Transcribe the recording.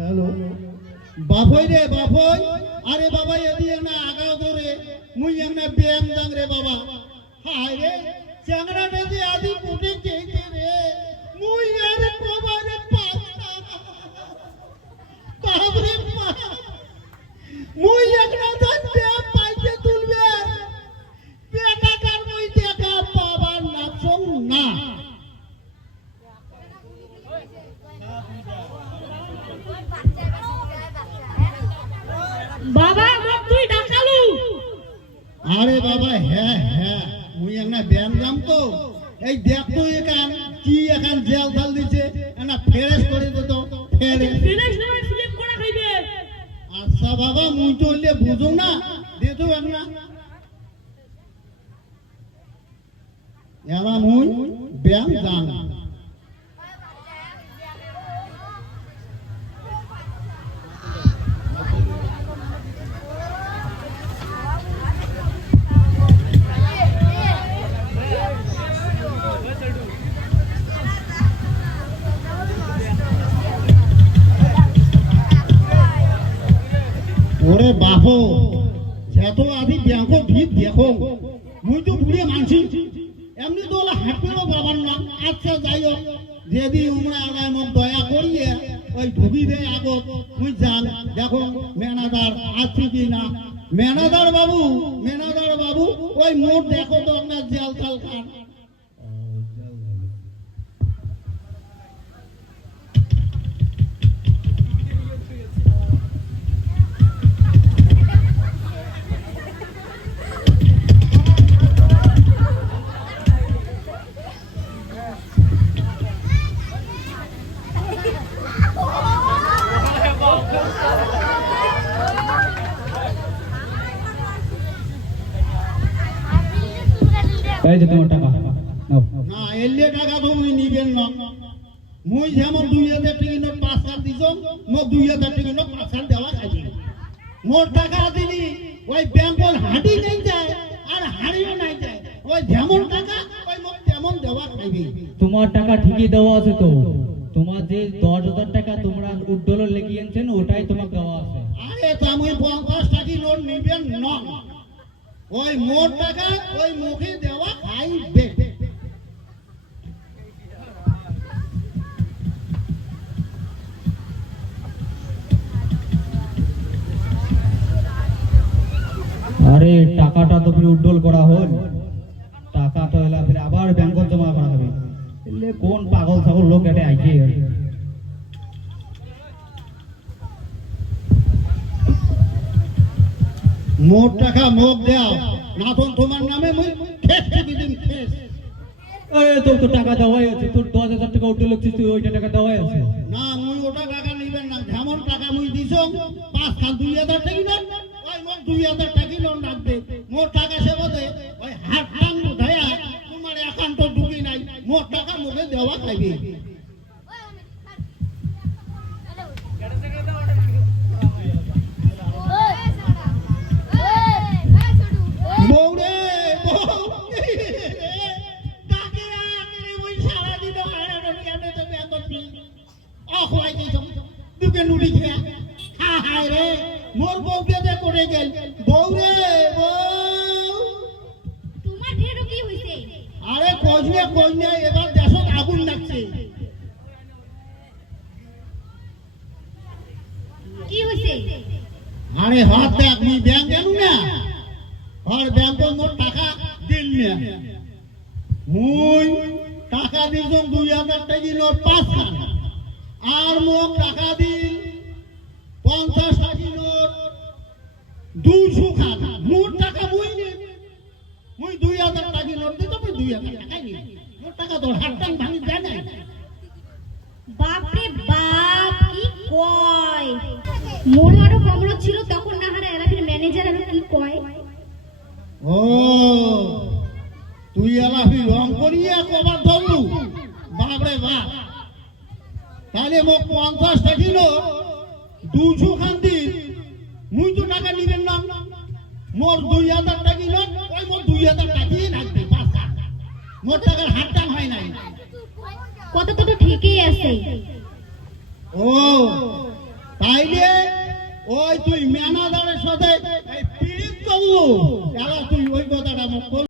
Hello? বাপই রে বাপই। আরে বাবা, এদি না আগাও ধরে। মুই এমনা ব্যায়াম দাং রে বাবা। হায় রে চ্যাংড়াটা বাবা আমার তুই ডাকালু। আরে বাবা হ্যাঁ হ্যাঁ মুই একটা ব্যায়াম দাম তো। এই দেখ তো এখান কি এখন জেল থাল দিছে না ফেরেস করে দিত ফেরেস ফিনিশ নয় ফিল্ম করা খাইবে। আচ্ছা বাবা মুই তো হইলে বুঝো না। দে তো একটা। এরা মুই ব্যায়াম দাম ওরে বাপো যত আদি ব্যাংক ভিত দেখো। মুই তো বুড়ে মানছি। এমনি তো ওলা হাঁটবেও বাবার নাম আচ্ছা যাই হোক যদি উমরা আগায় মোক দয়া করিয়ে ওই ঢুকি দে আগত। তুই যান, দেখো, মেনাদার আছে কি না। মেনাদার বাবু মেনাদার বাবু, ওই মোট দেখো তো আপনার জাল তাল খান এই যে তোমার টাকা না এলে টাকা তো মুই নিবেন না। মুই যেমন দুই হাজার টাকা নোট পাঁচ সাল দিছ মোক দুই হাজার টাকা নোট পাঁচ সাল দেওয়া খাইছি। মোর টাকা দিলি ওই ব্যাংকল হাঁটি নাই যায় আর হাঁড়িও নাই যায়। ওই যেমন টাকা ওই মোক তেমন দেওয়া খাইবি। তোমার টাকা ঠিকই দেওয়া আছে তো। তোমার যে দশ হাজার টাকা তোমরা উড্ডল লেগিয়েছেন ওটাই তোমার দেওয়া আছে। আরে তা মুই পঞ্চাশ টাকি নোট নিবেন না? ওই মোর টাকা ওই মুখে দেওয়া খাইবে। আরে, টাকাটা তো ফির উড্ডল করা হল। টাকাটা এলা ফির আবার ব্যাংকত জমা করা হবে। কোন পাগল ছাগল লোক এটা আইছে? মোর টাকা মোক দেও না তো তোমার নামে মুই টিপি দিম খেস আরে তোর তো টাকা দেওয়াই আছে। তোর দশ হাজার টাকা উড্ডল লাগছিস তুই ওইটা টাকা দেওয়াই আছে। না মুই ওটা টাকা নিবেন না। যেমন টাকা মুই দিছ পাঁচ খান দুই হাজার টাকি লোন ওই মোর দুই হাজার টাকি লোন রাখবে মোর টাকা সে বোধে ওই হাত টাং ধয়া তোমার একান্ত ডুবি নাই। মোর টাকা মুখে দেওয়া খাইবে। মোর বউকে করে গেল। বৌরে বউ। তোমার ঢেরো কি হইছে? আরে কজনে কজনে এবার দেশত আগুন লাগছে। কি হইছে? আরে হাত দেখ মুই ব্যাংক গেল না? আর ব্যাংক মোর টাকা দিল না। মুই টাকা দিল দুই হাজার টাকি নোট পাঁচ আর মোক টাকা দিল পঞ্চাশ টাকি দুশো খান। মোট টাকা নে। মুই দুই হাজার টাকি নোট দিত মুই দুই হাজার টাকাই নি মোর টাকা তোর হাত টান ভাঙি যায় না বাপরে বাপ কি কয়? মোর আরও ছিল তখন না হারে এলাকার ম্যানেজার আরও কি কয়? ও তুই এলাফি রং করিয়া কবার ধরলু। বাপরে বাপ। তাহলে মোক পঞ্চাশ টাকিল দুশো খান দিন। মুই তো টাকা নিবেন না। মোর দুই হাজার টাকিল ওই মোর দুই হাজার টাকি লাগবে মোর টাকার হাত টান হয় নাই। কত তো ঠিকই আছে। ও তাইলে ওই তুই ম্যানেজারের সাথে এই পীড়িত করল। তুই ওই কথাটা মোক